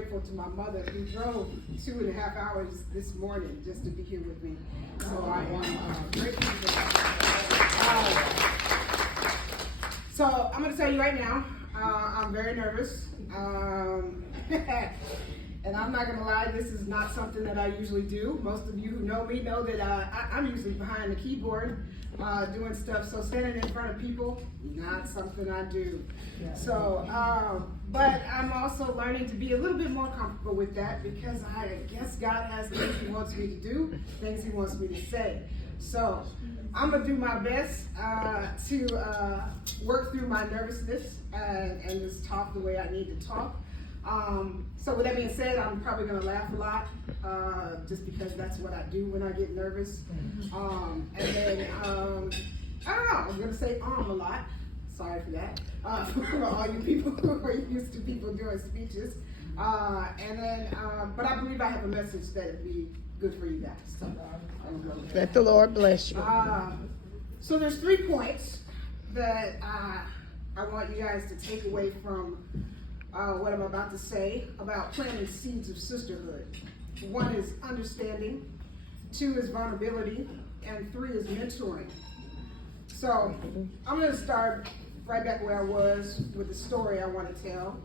grateful to my mother who drove 2.5 hours this morning just to be here with me. So I am grateful for that. So I'm going to tell you right now, I'm very nervous. And I'm not going to lie, this is not something that I usually do. Most of you who know me know that I'm usually behind the keyboard doing stuff. So standing in front of people, not something I do. So, but I'm also learning to be a little bit more comfortable with that because I guess God has things He wants me to do, things He wants me to say. So I'm going to do my best to work through my nervousness and just talk the way I need to talk. So with that being said, I'm probably going to laugh a lot, just because that's what I do when I get nervous. And then, I don't know, I'm going to say a lot. Sorry for that. For all you people who are used to people doing speeches. And then, but I believe I have a message that would be good for you guys. So, let the Lord bless you. So there's 3 points that I want you guys to take away from what I'm about to say about planting seeds of sisterhood. 1 is understanding, 2 is vulnerability, and 3 is mentoring. So I'm going to start right back where I was with the story I want to tell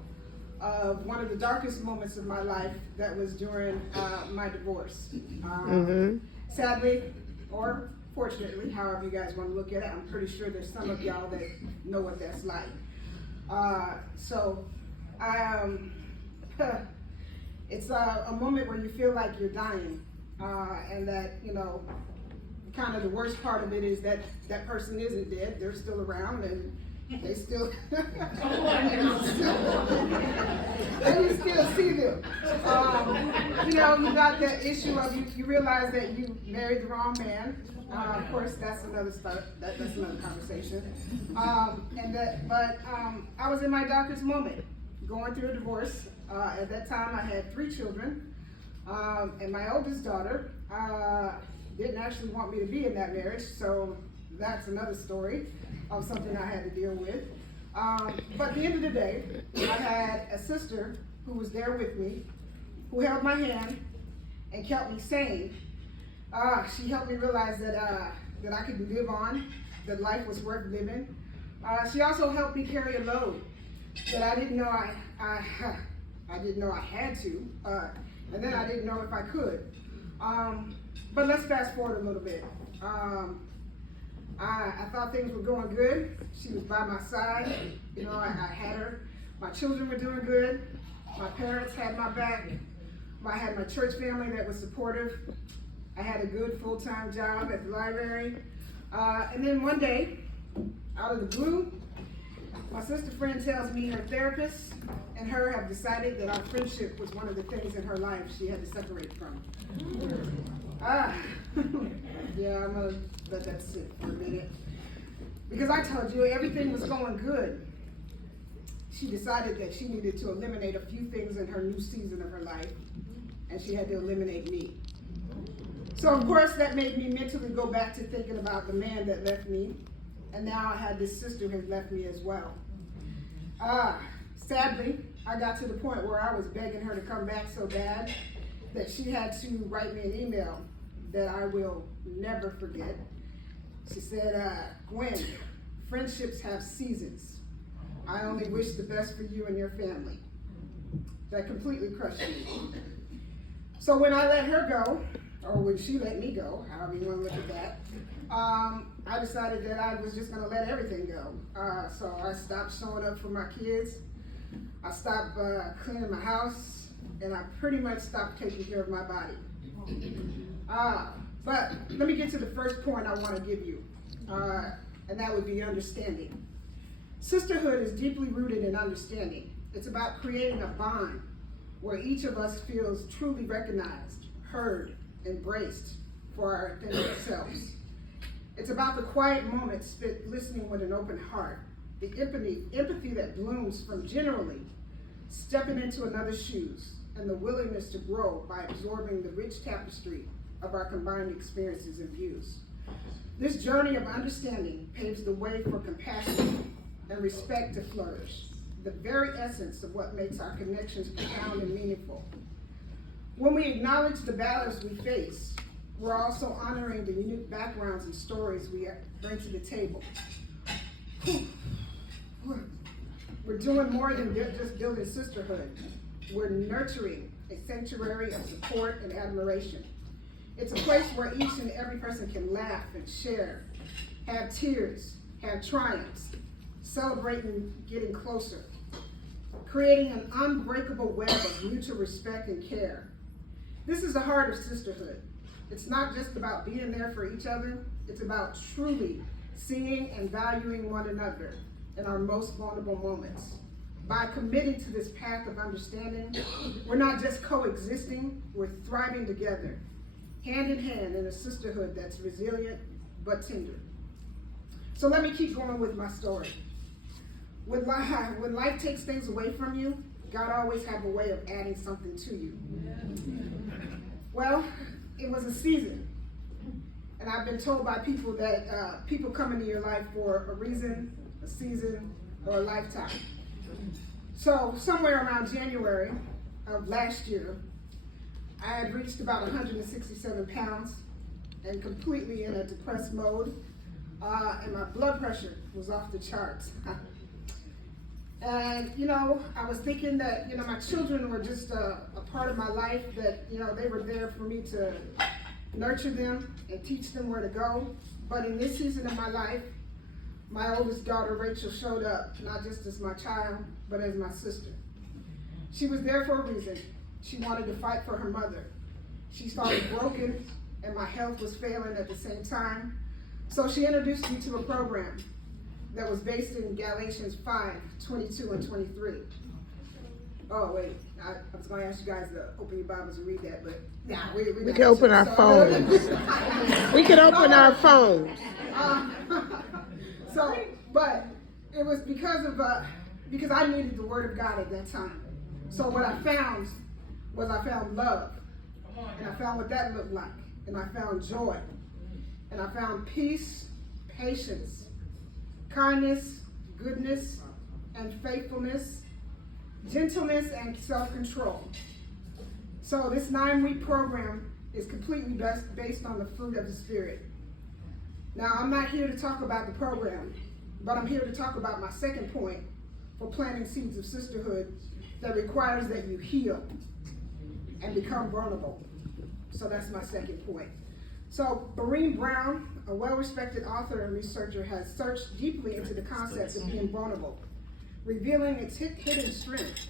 of one of the darkest moments of my life that was during my divorce. Sadly, or fortunately, however you guys want to look at it, I'm pretty sure there's some of y'all that know what that's like. It's a moment where you feel like you're dying, and that, you know, kind of the worst part of it is that that person isn't dead. They're still around, and they still, and you still see them. You know, you got that issue of you realize that you married the wrong man. Of course, that's another that's another conversation. But I was in my darkest moment, going through a divorce. At that time, I had 3 children, and my oldest daughter didn't actually want me to be in that marriage, so that's another story of something I had to deal with. But at the end of the day, I had a sister who was there with me, who held my hand and kept me sane. She helped me realize that I could live on, that life was worth living. She also helped me carry a load that I didn't know I didn't know I had to, and then I didn't know if I could. But let's fast forward a little bit. I thought things were going good. She was by my side. You know, I had her. My children were doing good. My parents had my back. I had my church family that was supportive. I had a good full-time job at the library. And then one day, out of the blue, my sister friend tells me her therapist and her have decided that our friendship was one of the things in her life she had to separate from. Yeah, I'm gonna let that sit for a minute. Because I told you everything was going good. She decided that she needed to eliminate a few things in her new season of her life, and she had to eliminate me. So of course that made me mentally go back to thinking about the man that left me, and now I had this sister who had left me as well. Sadly, I got to the point where I was begging her to come back so bad that she had to write me an email that I will never forget. She said, Gwen, friendships have seasons. I only wish the best for you and your family. That completely crushed me. So when I let her go, or when she let me go, however you want to look at that, I decided that I was just going to let everything go. So I stopped showing up for my kids. I stopped cleaning my house, and I pretty much stopped taking care of my body. But let me get to the first point I want to give you, and that would be understanding. Sisterhood is deeply rooted in understanding. It's about creating a bond where each of us feels truly recognized, heard, embraced for our authentic selves. It's about the quiet moments spent listening with an open heart, the empathy that blooms from generally stepping into another's shoes, and the willingness to grow by absorbing the rich tapestry of our combined experiences and views. This journey of understanding paves the way for compassion and respect to flourish. the very essence of what makes our connections profound and meaningful. When we acknowledge the battles we face, we're also honoring the unique backgrounds and stories we bring to the table. We're doing more than just building sisterhood. We're nurturing a sanctuary of support and admiration. It's a place where each and every person can laugh and share, have tears, have triumphs, celebrating getting closer, creating an unbreakable web of mutual respect and care. This is the heart of sisterhood. It's not just about being there for each other, it's about truly seeing and valuing one another in our most vulnerable moments. By committing to this path of understanding, we're not just coexisting, we're thriving together, hand in hand in a sisterhood that's resilient but tender. So let me keep going with my story. When life takes things away from you, God always has a way of adding something to you. Well, it was a season. And I've been told by people that people come into your life for a reason, a season, or a lifetime. So somewhere around January of last year, I had reached about 167 pounds and completely in a depressed mode. And my blood pressure was off the charts. And, I was thinking that, my children were just a part of my life, that, they were there for me to nurture them and teach them where to go. But in this season of my life, my oldest daughter, Rachel, showed up, not just as my child, but as my sister. She was there for a reason. She wanted to fight for her mother. She started broken, and my health was failing at the same time. So she introduced me to a program that was based in Galatians 5:22 and 23. Oh, wait, I was going to ask you guys to open your Bibles and read that, but we can open our phones. We can open our phones. But it was because I needed the Word of God at that time. So what I found love, and I found what that looked like, and I found joy, and I found peace, patience, kindness, goodness, and faithfulness, gentleness, and self-control. So this 9-week program is completely based on the fruit of the Spirit. Now, I'm not here to talk about the program, but I'm here to talk about my second point for planting seeds of sisterhood that requires that you heal and become vulnerable. So that's my second point. So Maureen Brown, a well-respected author and researcher, has searched deeply into the concept of being vulnerable, revealing its hidden strength.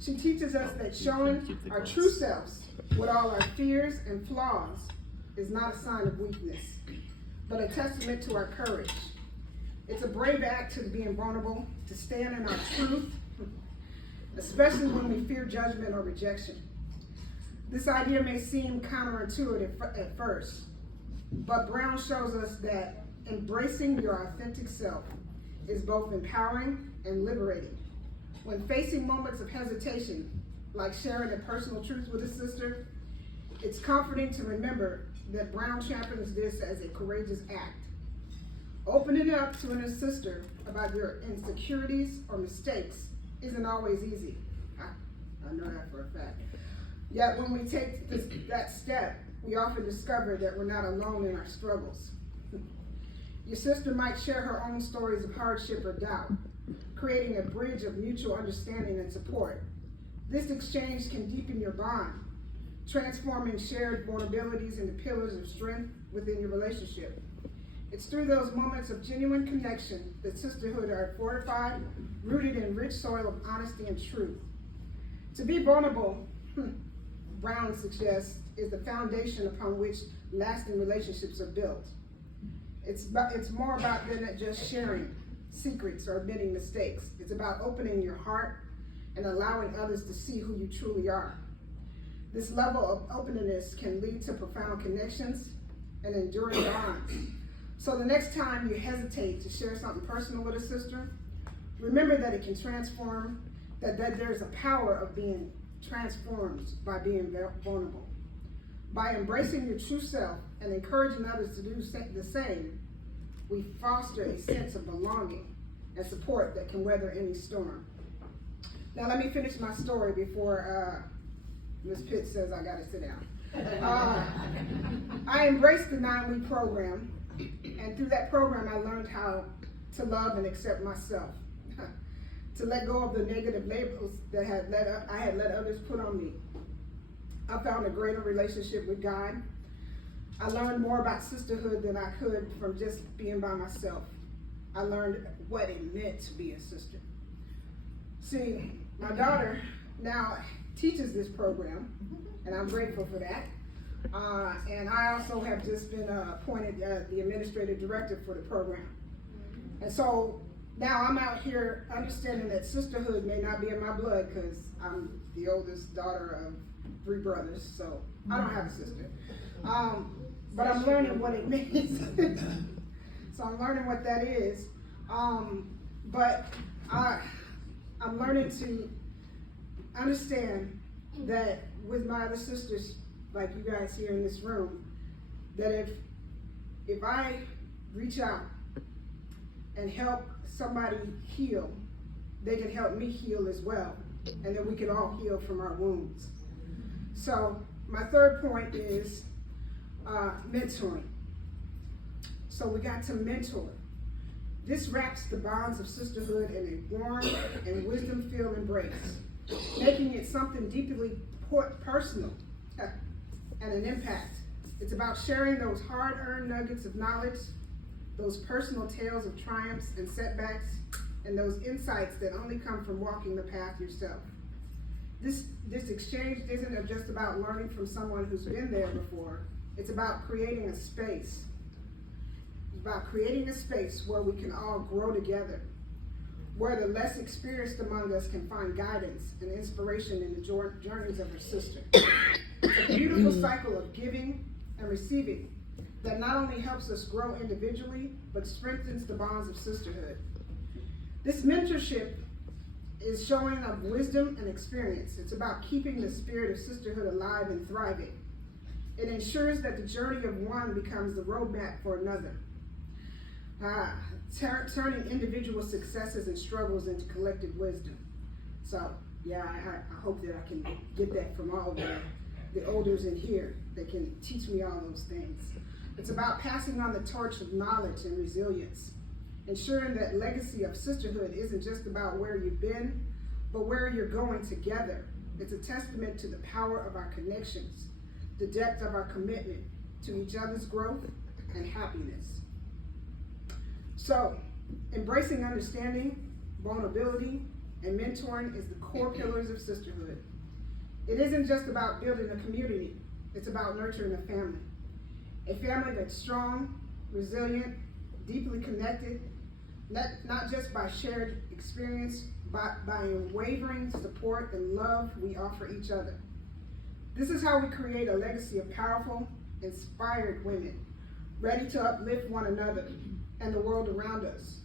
She teaches us that showing our true selves with all our fears and flaws is not a sign of weakness, but a testament to our courage. It's a brave act to being vulnerable, to stand in our truth, especially when we fear judgment or rejection. This idea may seem counterintuitive at first, but Brown shows us that embracing your authentic self is both empowering and liberating. When facing moments of hesitation, like sharing a personal truth with a sister, it's comforting to remember that Brown champions this as a courageous act. Opening up to a sister about your insecurities or mistakes isn't always easy. I know that for a fact. Yet when we take that step, we often discover that we're not alone in our struggles. Your sister might share her own stories of hardship or doubt, creating a bridge of mutual understanding and support. This exchange can deepen your bond, transforming shared vulnerabilities into pillars of strength within your relationship. It's through those moments of genuine connection that sisterhood are fortified, rooted in rich soil of honesty and truth. To be vulnerable, Brown suggests, is the foundation upon which lasting relationships are built. It's more about than just sharing secrets or admitting mistakes. It's about opening your heart and allowing others to see who you truly are. This level of openness can lead to profound connections and enduring bonds. So the next time you hesitate to share something personal with a sister, remember that it can transform, that there's a power of being transformed by being vulnerable. By embracing your true self and encouraging others to do the same, we foster a sense of belonging and support that can weather any storm. Now let me finish my story before Ms. Pitt says I gotta sit down. I embraced the 9-week program, and through that program I learned how to love and accept myself, to let go of the negative labels that I had let others put on me. I found a greater relationship with God. I learned more about sisterhood than I could from just being by myself. I learned what it meant to be a sister. See, my daughter now teaches this program, and I'm grateful for that. And I also have just been appointed the administrative director for the program. And so now I'm out here understanding that sisterhood may not be in my blood because I'm the oldest daughter of 3 brothers, so I don't have a sister. But I'm learning what it means. So I'm learning what that is. But I'm learning to understand that with my other sisters, like you guys here in this room, that if I reach out and help somebody heal, they can help me heal as well, and then we can all heal from our wounds. So my third point is mentoring. So we got to mentor. This wraps the bonds of sisterhood in a warm and wisdom-filled embrace, making it something deeply personal and an impact. It's about sharing those hard-earned nuggets of knowledge, those personal tales of triumphs and setbacks, and those insights that only come from walking the path yourself. This exchange isn't just about learning from someone who's been there before. It's about creating a space. It's about creating a space where we can all grow together, where the less experienced among us can find guidance and inspiration in the journeys of our sister. It's a beautiful cycle of giving and receiving that not only helps us grow individually, but strengthens the bonds of sisterhood. This mentorship is showing of wisdom and experience. It's about keeping the spirit of sisterhood alive and thriving. It ensures that the journey of one becomes the roadmap for another, turning individual successes and struggles into collective wisdom. So, yeah, I hope that I can get that from all the elders in here that can teach me all those things. It's about passing on the torch of knowledge and resilience, ensuring that legacy of sisterhood isn't just about where you've been, but where you're going together. It's a testament to the power of our connections, the depth of our commitment to each other's growth and happiness. So, embracing understanding, vulnerability, and mentoring is the core pillars of sisterhood. It isn't just about building a community, it's about nurturing a family. A family that's strong, resilient, deeply connected, not just by shared experience, but by unwavering support and love we offer each other. This is how we create a legacy of powerful, inspired women, ready to uplift one another and the world around us.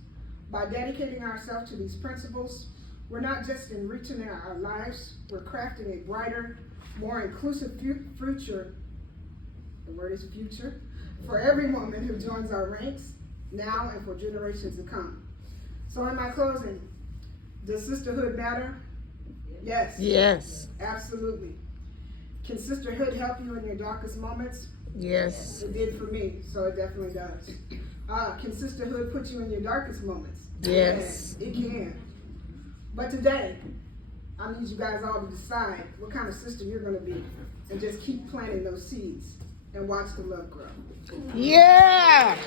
By dedicating ourselves to these principles, we're not just enriching our lives, we're crafting a brighter, more inclusive future, the word is future, for every woman who joins our ranks, now and for generations to come. So in my closing, does sisterhood matter? Yes. Yes. Absolutely. Can sisterhood help you in your darkest moments? Yes. It did for me, so it definitely does. Can sisterhood put you in your darkest moments? Yes. It can. But today, I need you guys all to decide what kind of sister you're going to be, and just keep planting those seeds and watch the love grow. Yeah.